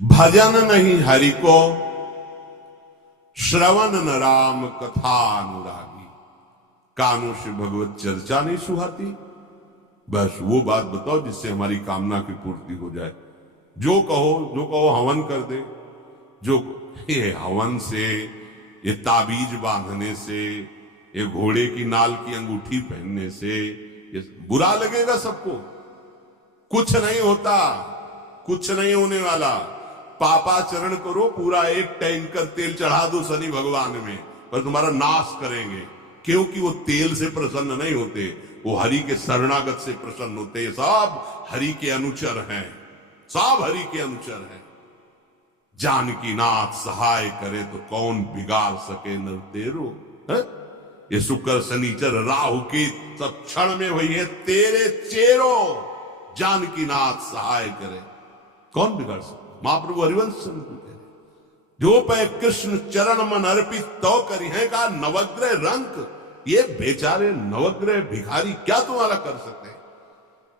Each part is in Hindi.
भजन नहीं हरि को, श्रवण न राम कथा अनुरागी। कानों से भगवत चर्चा नहीं सुहाती। बस वो बात बताओ जिससे हमारी कामना की पूर्ति हो जाए। जो कहो हवन कर दे। जो ये हवन से, ये ताबीज बांधने से, ये घोड़े की नाल की अंगूठी पहनने से ये बुरा लगेगा सबको। कुछ नहीं होता, कुछ नहीं होने वाला। पापाचरण करो, पूरा एक टैंकर तेल चढ़ा दो शनि भगवान में, पर तुम्हारा नाश करेंगे। क्योंकि वो तेल से प्रसन्न नहीं होते, वो हरि के शरणागत से प्रसन्न होते। ये सब हरि के अनुचर हैं, सब हरि के अनुचर हैं। जानकी नाथ सहाय करे तो कौन बिगाड़ सके नर तेरो। है? ये शुक्र शनिचर राहु की सब क्षण में वही है तेरे चेरो। जानकी नाथ सहाय करे कौन बिगाड़ सके। महाप्रभु हरिवंश जो पे कृष्ण चरण मन अर्पित तो करी है का नवग्रह रंक। ये बेचारे नवग्रह भिखारी क्या तुम्हारा कर सकते हैं।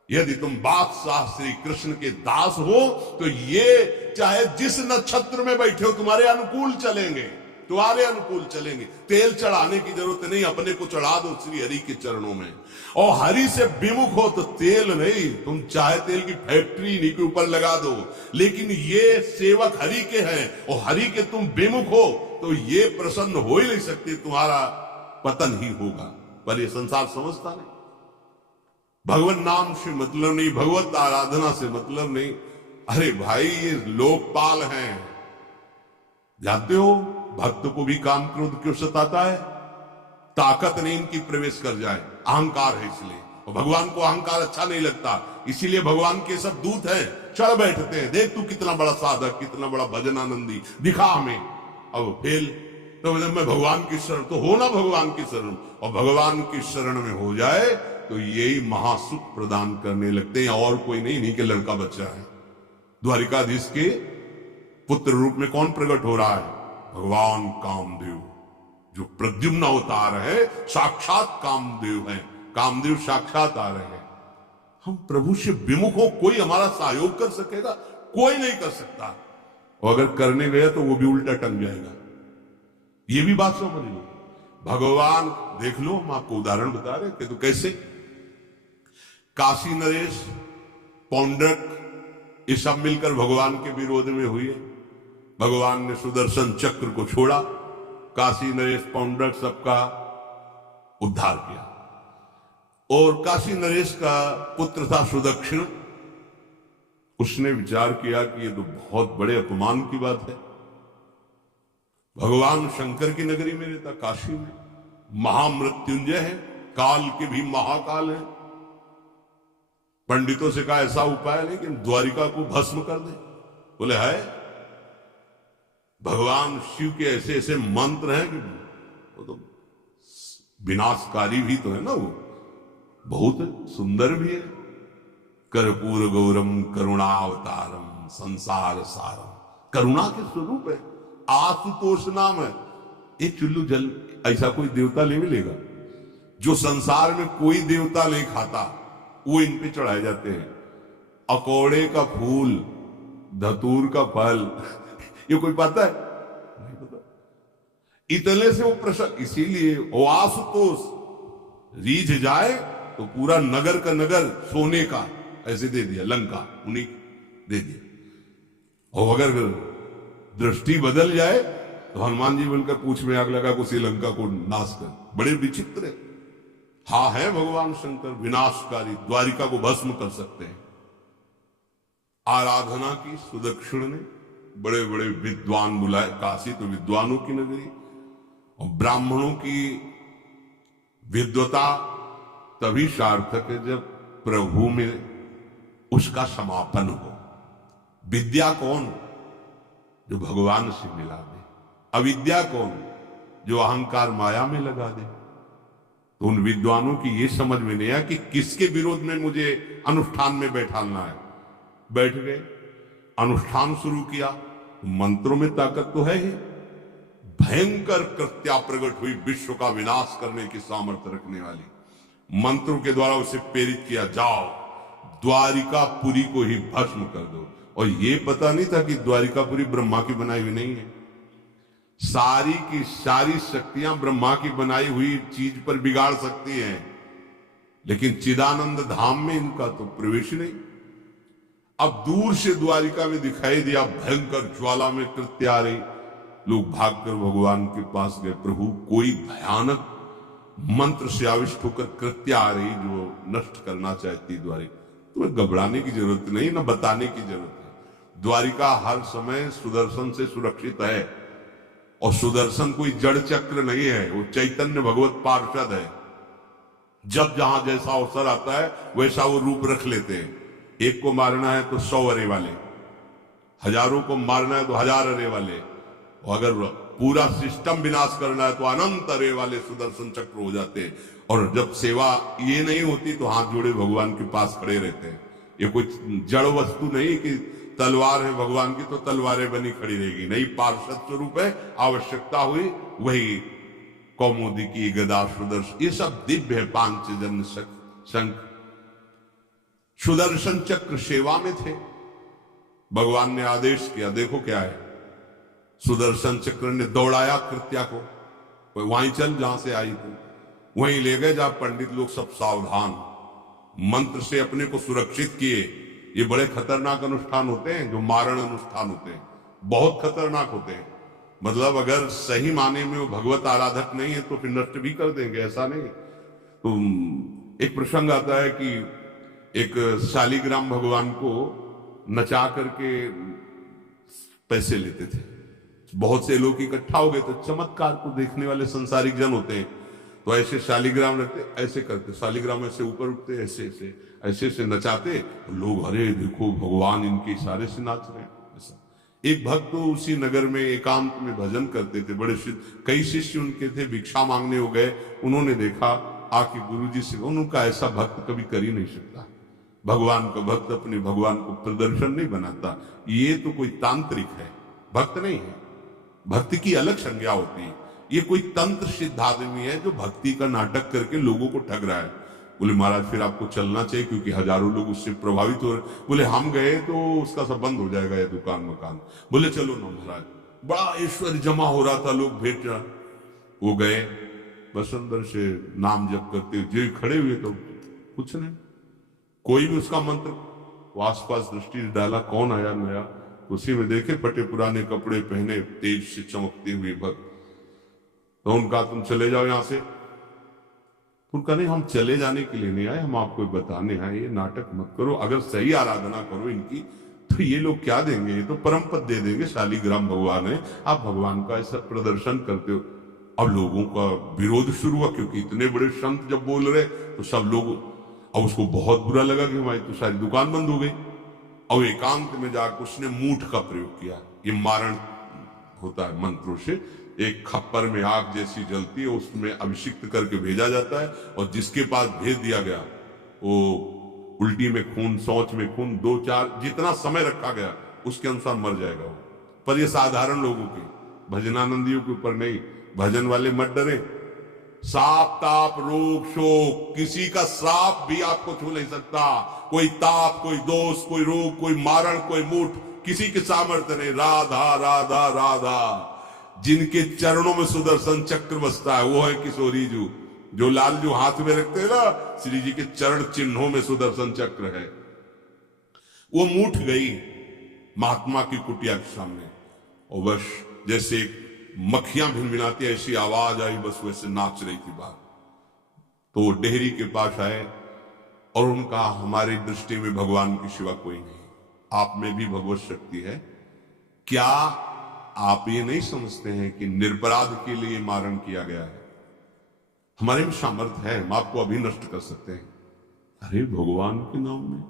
यदि तुम बादशाह श्री कृष्ण के दास हो तो ये चाहे जिस नक्षत्र में बैठे हो तुम्हारे अनुकूल चलेंगे, तुम्हारे अनुकूल चलेंगे। तेल चढ़ाने की जरूरत नहीं, अपने को चढ़ा दो श्री हरि के चरणों में। और हरि से विमुख हो तो तेल नहीं, तुम चाहे तेल की फैक्ट्री इन्हीं के ऊपर लगा दो। लेकिन ये सेवक हरि के हैं और हरि के तुम विमुख हो तो ये प्रसन्न हो ही नहीं सकते, तुम्हारा पतन ही होगा। पर ये संसार समझता नहीं। भगवान नाम से मतलब नहीं, भगवत आराधना से मतलब नहीं। अरे भाई ये लोकपाल हैं, जानते हो भक्त को भी काम क्रोध क्यों सताता है। ताकत नहीं इनकी प्रवेश कर जाए, अहंकार है इसलिए। और भगवान को अहंकार अच्छा नहीं लगता, इसीलिए भगवान के सब दूत हैं चढ़ बैठते हैं। देख तू कितना बड़ा साधक, कितना बड़ा भजन आनंदी, दिखा हमें। अब फेल तो मैं भगवान की शरण तो हो ना, भगवान की शरण। और भगवान की शरण में हो जाए तो यही महासुख प्रदान करने लगते हैं। और कोई नहीं, इन्हीं के लड़का बच्चा है। द्वारिकाधीश के पुत्र रूप में कौन प्रकट हो रहा है? भगवान कामदेव, जो प्रद्युम्न अवतार है, साक्षात कामदेव हैं। कामदेव साक्षात आ रहे हैं। हम प्रभु से विमुख हो, कोई हमारा सहयोग कर सकेगा? कोई नहीं कर सकता। और अगर करने गया तो वो भी उल्टा टंग जाएगा। ये भी बात समझ लो। भगवान देख लो, हम आपको उदाहरण बता रहे कि तो कैसे काशी नरेश, पौंड्रक, ये सब मिलकर भगवान के विरोध में हुए। भगवान ने सुदर्शन चक्र को छोड़ा, काशी नरेश पौंड्रक सबका उद्धार किया। और काशी नरेश का पुत्र था सुदक्षिण। उसने विचार किया कि ये तो बहुत बड़े अपमान की बात है। भगवान शंकर की नगरी में रहता, काशी में महामृत्युंजय है, काल के भी महाकाल है। पंडितों से कहा ऐसा उपाय नहीं कि द्वारिका को भस्म कर दे। बोले है, भगवान शिव के ऐसे ऐसे मंत्र हैं कि वो तो विनाशकारी भी तो है ना, वो बहुत सुंदर भी है। कर्पूर गौरम करुणावतारम संसार सारम, करुणा के स्वरूप है। आशुतोष नाम है। एक चुल्लू जल ऐसा कोई देवता ले मिलेगा जो संसार में कोई देवता नहीं खाता, वो इन पे चढ़ाए जाते हैं। अकौड़े का फूल, धतूर का फल, ये कोई पाता है? नहीं पता। इतने से वो प्रसन्न, इसीलिए वो आशुतोष रीझ जाए तो पूरा नगर का नगर सोने का ऐसे दे दिया, लंका उन्हीं दे दिया। और अगर दृष्टि बदल जाए तो हनुमान जी बोलकर पूछ में आग लगा को श्रीलंका को नाश कर। बड़े विचित्र है। हाँ है भगवान शंकर विनाशकारी, द्वारिका को भस्म कर सकते हैं। आराधना की सुदक्षिण ने बड़े बड़े विद्वान बुलाए। काशी तो विद्वानों की नगरी, और ब्राह्मणों की विद्वता तभी सार्थक है जब प्रभु में उसका समापन हो। विद्या कौन? जो भगवान से मिला दे। अविद्या कौन? जो अहंकार माया में लगा दे। तो उन विद्वानों की ये समझ में नहीं आया कि किसके विरोध में मुझे अनुष्ठान में बैठालना है। बैठ गए, अनुष्ठान शुरू किया। मंत्रों में ताकत तो है ही। भयंकर कृत्या प्रकट हुई, विश्व का विनाश करने की सामर्थ्य रखने वाली। मंत्रों के द्वारा उसे प्रेरित किया, जाओ द्वारिका पुरी को ही भस्म कर दो। और ये पता नहीं था कि द्वारिकापुरी ब्रह्मा की बनाई हुई नहीं है। सारी की सारी शक्तियां ब्रह्मा की बनाई हुई चीज पर बिगाड़ सकती हैं, लेकिन चिदानंद धाम में इनका तो प्रवेश नहीं। अब दूर से द्वारिका में दिखाई दिया, भयंकर ज्वाला में कृत्य आ रही, लोग भागकर भगवान के पास गए, प्रभु कोई भयानक मंत्र से आविष्ट होकर कृत्य आ रही जो नष्ट करना चाहती द्वारिका। तुम्हें घबराने की जरूरत नहीं, ना बताने की जरूरत है। द्वारिका हर समय सुदर्शन से सुरक्षित है, और सुदर्शन कोई जड़ चक्र नहीं है, वो चैतन्य भगवत पार्षद है। जब जहां जैसा अवसर आता है वैसा वो रूप रख लेते हैं। एक को मारना है तो 100 अरे वाले, हजारों को मारना है तो 1000 अरे वाले, और अगर पूरा सिस्टम विनाश करना है तो अनंत अरे वाले सुदर्शन चक्र हो जाते हैं। और जब सेवा ये नहीं होती तो हाथ जोड़े भगवान के पास खड़े रहते हैं। ये कोई जड़ वस्तु नहीं कि तलवार है भगवान की तो तलवारें बनी खड़ी रहेगी, नहीं, पार्षद स्वरूप है। आवश्यकता हुई वही कौमुदी की गदा सुदर्शन, ये सब दिव्य है। पांचजन्य शंख सुदर्शन चक्र सेवा में थे। भगवान ने आदेश किया, देखो क्या है, सुदर्शन चक्र ने दौड़ाया कृत्या को, वहीं चल जहां से आई थी वहीं ले गए। जहां पंडित लोग सब सावधान, मंत्र से अपने को सुरक्षित किए। ये बड़े खतरनाक अनुष्ठान होते हैं, जो मारण अनुष्ठान होते हैं, बहुत खतरनाक होते हैं। मतलब अगर सही माने में वो भगवत आराधक नहीं है तो फिर नष्ट भी कर देंगे, ऐसा नहीं। तो एक प्रसंग आता है कि एक शालिग्राम भगवान को नचा करके पैसे लेते थे। बहुत से लोग इकट्ठा हो गए, तो चमत्कार को देखने वाले संसारिक जन होते हैं, तो ऐसे शालिग्राम रखते, ऐसे करते, शालिग्राम ऐसे ऊपर उठते, ऐसे ऐसे ऐसे ऐसे नचाते, लोग अरे देखो भगवान इनके इशारे से नाच रहे हैं। ऐसा एक भक्त तो उसी नगर में एकांत में भजन करते थे, बड़े कई शिष्य उनके थे, भिक्षा मांगने हो गए। उन्होंने देखा आके गुरुजी से, उनका ऐसा भक्त कभी कर ही नहीं सकता। भगवान का भक्त अपने भगवान को प्रदर्शन नहीं बनाता, ये तो कोई तांत्रिक है, भक्त नहीं है। भक्ति की अलग संज्ञा होती है। ये कोई तंत्र सिद्ध आदमी है जो भक्ति का नाटक करके लोगों को ठग रहा है। बोले महाराज फिर आपको चलना चाहिए, क्योंकि हजारों लोग उससे प्रभावित हो रहे। बोले हम गए तो उसका सब बंद हो जाएगा, ये दुकान मकान। बोले चलो ना महाराज, बड़ा ऐश्वर्य जमा हो रहा था, लोग भेंट रहा। वो गए, बस अंदर से नाम जप करते जो खड़े हुए, तो कुछ नहीं, कोई भी उसका मंत्र। वो आसपास दृष्टि डाला, कौन आया नया, उसी में देखे फटे पुराने कपड़े पहने, तेज से चमकते हुए भक्त। तो उनका तुम चले जाओ यहां से। उनका नहीं, हम चले जाने के लिए नहीं आए, हम आपको बताने आए, ये नाटक मत करो। अगर सही आराधना करो इनकी तो ये लोग क्या देंगे, ये तो परम पद दे देंगे। शालिग्राम भगवान है, आप भगवान का ऐसा प्रदर्शन करते हो। अब लोगों का विरोध शुरू हुआ, क्योंकि इतने बड़े संत जब बोल रहे तो सब लोग, अब उसको बहुत बुरा लगा कि हमारी तो सारी दुकान बंद हो गई। और एकांत में जाकर उसने मूठ का प्रयोग किया। ये मारण होता है मंत्रों से, एक खप्पर में आग जैसी जलती है, उसमें अभिषिक्त करके भेजा जाता है, और जिसके पास भेज दिया गया वो उल्टी में खून, शौच में खून, 2-4 जितना समय रखा गया उसके अनुसार मर जाएगा वो। पर ये साधारण लोगों के, भजनानंदियों के ऊपर नहीं। भजन वाले मत डरे, साप ताप रोग शोक, किसी का श्राप भी आपको छू नहीं सकता। कोई ताप, कोई दोष, कोई रोग, कोई मारण, कोई मूठ, किसी के सामर्थ्य नहीं। राधा राधा राधा, जिनके चरणों में सुदर्शन चक्र बसता है वो है किशोरी जी, जो लाल जो हाथ में रखते हैं ना, श्री जी के चरण चिन्हों में सुदर्शन चक्र है। वो मूठ गई महात्मा की कुटिया के सामने, और बस जैसे मक्खियां भिनभिनाती ऐसी आवाज आई, बस वैसे नाच रही थी बात। तो वो डेहरी के पास आए और उनका, हमारी दृष्टि में भगवान की सिवा कोई नहीं, आप में भी भगवत शक्ति है क्या? आप ये नहीं समझते हैं कि निरपराध के लिए मारण किया गया है? हमारे में सामर्थ्य है, हम आपको अभी नष्ट कर सकते हैं। अरे भगवान के नाम में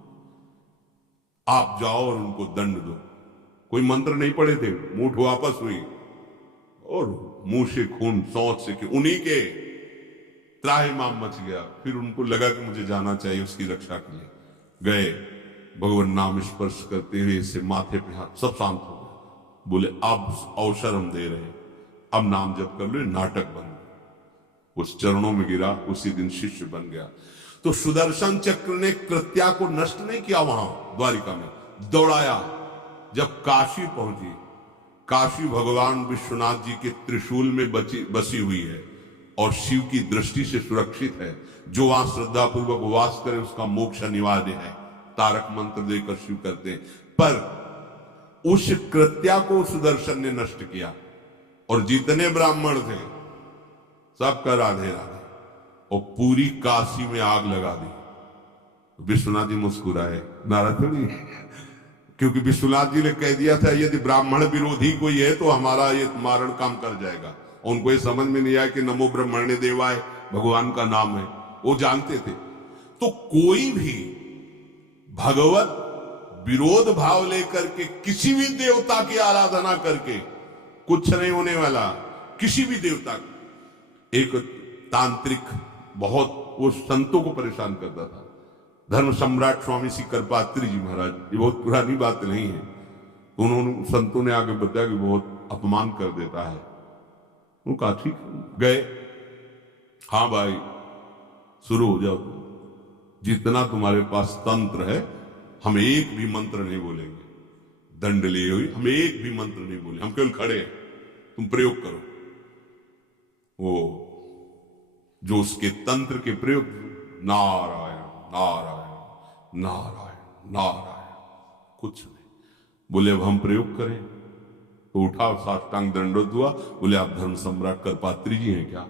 आप जाओ और उनको दंड दो। कोई मंत्र नहीं पड़े थे, मूठ वापस हुई और मुंह से खून, शौच से, उन्हीं के त्राहिमाम मच गया। फिर उनको लगा कि मुझे जाना चाहिए उसकी रक्षा के लिए। गए, भगवान नाम स्पर्श करते हुए इसे माथे पे हाथ, सब शांत हो गए। बोले अब अवसर हम दे रहे हैं, अब नाम जप कर लो। नाटक बन गया, उस चरणों में गिरा, उसी दिन शिष्य बन गया। तो सुदर्शन चक्र ने कृत्या को नष्ट नहीं किया, वहां द्वारिका में दौड़ाया, जब काशी पहुंची, काशी भगवान विश्वनाथ जी के त्रिशूल में बसी हुई है और शिव की दृष्टि से सुरक्षित है। जो वहां श्रद्धा पूर्वक वास करे उसका मोक्ष अनिवार्य है, तारक मंत्र देकर शिव करते हैं। पर उस कृत्या को सुदर्शन ने नष्ट किया और जितने ब्राह्मण थे सबका राधे राधे, और पूरी काशी में आग लगा दी। विश्वनाथ जी मुस्कुराए, नाराज थोड़ी, क्योंकि विश्वनाथ जी ने कह दिया था यदि ब्राह्मण विरोधी कोई है तो हमारा ये मारण काम कर जाएगा। उनको ये समझ में नहीं आया कि नमो ब्रह्मण्य देवाय भगवान का नाम है, वो जानते थे। तो कोई भी भगवत विरोध भाव लेकर के किसी भी देवता की आराधना करके कुछ नहीं होने वाला। किसी भी देवता की, एक तांत्रिक बहुत वो संतों को परेशान करता था, धर्म सम्राट स्वामी श्री कृपात्री जी महाराज, ये बहुत पुरानी बात नहीं है। उन्होंने संतों ने आगे बताया कि बहुत अपमान कर देता है। वो कहा ठीक गए, हाँ भाई शुरू हो जाओ, जितना तुम्हारे पास तंत्र है हम एक भी मंत्र नहीं बोलेंगे, दंड लिए हुई हम एक भी मंत्र नहीं बोले, हम केवल खड़े हैं, तुम प्रयोग करो। वो जो उसके तंत्र के प्रयोग, नारायण नारायण नारायण नारायण, कुछ नहीं बोले। अब हम प्रयोग करें तो उठा और साष्टांग दंडोत हुआ। बोले आप धर्म सम्राट कृपात्री जी हैं क्या?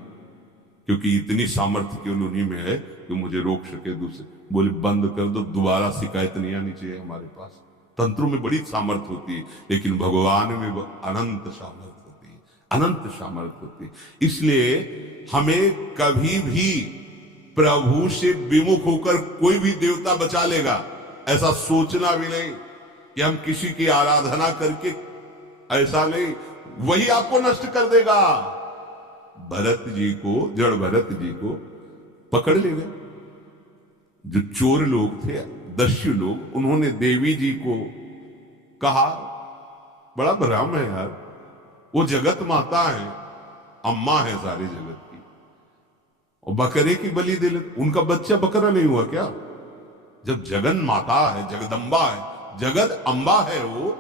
क्योंकि इतनी सामर्थ्य केवल उन्हीं में है कि मुझे रोक सके दूसरे। बोले बंद कर दो, दोबारा शिकायत नहीं आनी चाहिए हमारे पास। तंत्रों में बड़ी सामर्थ्य होती है, लेकिन भगवान में अनंत सामर्थ्य होती है, अनंत सामर्थ्य होती है। इसलिए हमें कभी भी प्रभु से विमुख होकर कोई भी देवता बचा लेगा ऐसा सोचना भी नहीं कि हम किसी की आराधना करके, ऐसा नहीं, वही आपको नष्ट कर देगा। भरत जी को, जड़ भरत जी को पकड़ ले गए जो चोर लोग थे, दस्यु लोग। उन्होंने देवी जी को कहा, बड़ा भ्रम है यार, वो जगत माता है, अम्मा है सारे जगत की, और बकरे की बलि दे लेते। उनका बच्चा बकरा नहीं हुआ क्या? जब जगन माता है, जगदम्बा है, जगत अम्बा है वो,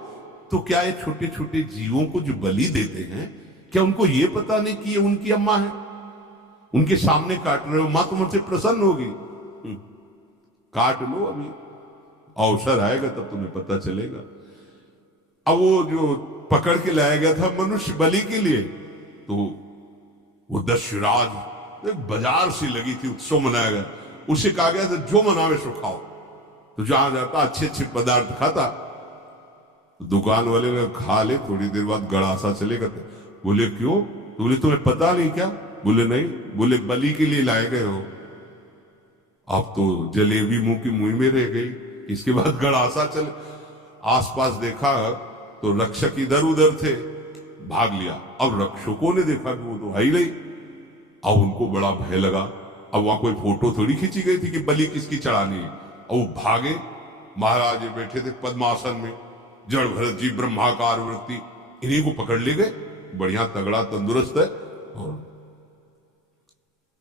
तो क्या ये छोटे छोटे जीवों को जो बलि देते हैं, क्या उनको ये पता नहीं कि ये उनकी अम्मा है? उनके सामने काट रहे हो, मां तुम उनसे प्रसन्न होगी। काट लो, अभी अवसर आएगा तब तुम्हें पता चलेगा। अब वो जो पकड़ के लाया गया था मनुष्य बलि के लिए, तो वो दस्युराज, एक बाजार सी लगी थी, उत्सव मनाया गया, उसे कहा गया था जो मनावे सो खाओ। तो जहां जाता अच्छे अच्छे पदार्थ खाता, तो दुकान वाले ने खा ले, थोड़ी देर बाद गड़ासा चलेगा। बोले क्यों? तो बोले तुम्हें पता नहीं क्या? बोले नहीं। बोले बलि के लिए लाए गए हो। अब तो जलेबी मुंह की मुंह में रह गई। इसके बाद गड़ासा चले, आसपास देखा तो रक्षक इधर उधर थे, भाग लिया। अब रक्षकों ने देखा कि वो तो है ही नहीं। अब उनको बड़ा भय लगा। अब वहां कोई फोटो थोड़ी खींची गई थी कि बलि किसकी चढ़ानी है। अब वो भागे, महाराज बैठे थे पद्मासन में, जड़ भरत जी ब्रह्माकार वृत्ति, इन्हीं को पकड़ ले गए। बढ़िया तगड़ा तंदुरुस्त है। और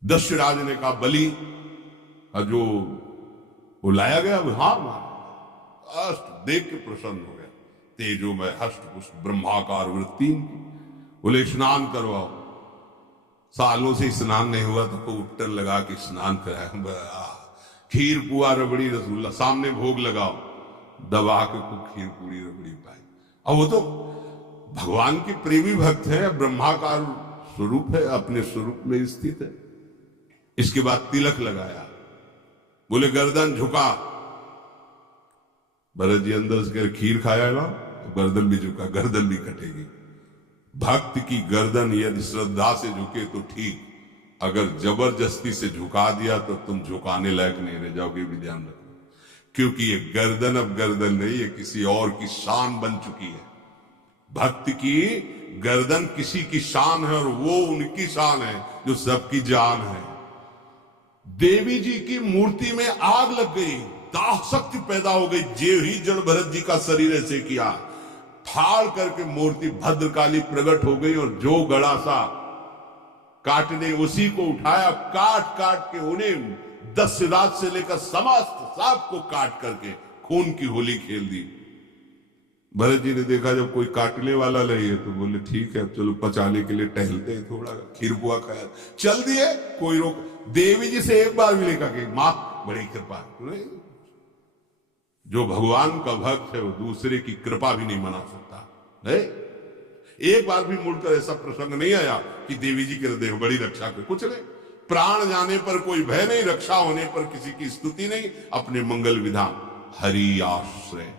दस्युराज ने कहा बलि जो वो लाया गया, वो हाँ हस्त देख के प्रसन्न हो गया। तेजो में हस्त पुष्ट ब्रह्माकार वृत्ति। बोले स्नान करवाओ। सालों से स्नान नहीं हुआ तो उपटर लगा के स्नान कराया। खीर पुआ रबड़ी रसगुल्ला सामने भोग लगाओ, दबा के खीर पूरी रबड़ी पाई। अब वो तो भगवान के प्रेमी भक्त है, ब्रह्माकार स्वरूप है, अपने स्वरूप में स्थित है। इसके बाद तिलक लगाया। बोले गर्दन झुका। भरत जी अंदर से खीर खाया ना, तो गर्दन भी झुका, गर्दन भी कटेगी। भक्त की गर्दन यदि श्रद्धा से झुके तो ठीक, अगर जबरदस्ती से झुका दिया तो तुम झुकाने लायक नहीं रह जाओगे, भी ध्यान रखो। क्योंकि ये गर्दन अब गर्दन नहीं है, किसी और की शान बन चुकी है। भक्त की गर्दन किसी की शान है, और वो उनकी शान है जो सबकी जान है। देवी जी की मूर्ति में आग लग गई, दाह शक्ति पैदा हो गई। जे ही जड़ भरत जी का शरीर ऐसे किया, फाड़ करके मूर्ति भद्रकाली प्रकट हो गई। और जो गड़ासा काटने, उसी को उठाया, काट काट के उन्हें दस्युराज से लेकर समस्त सबको काट करके खून की होली खेल दी। भरत जी ने देखा जब कोई काटने वाला नहीं है तो बोले ठीक है चलो पचाने के लिए टहलते हैं, थोड़ा खीर पुआ खाया, चल दिए, कोई रोक। देवी जी से एक बार भी लेकर के मां बड़ी कृपा नहीं, जो भगवान का भक्त है वो दूसरे की कृपा भी नहीं मना सकता है। एक बार भी मुड़कर ऐसा प्रसंग नहीं आया कि देवी जी के हृदय में बड़ी रक्षा कर, कुछ नहीं। प्राण जाने पर कोई भय नहीं, रक्षा होने पर किसी की स्तुति नहीं, अपने मंगल विधान हरि आश्रय।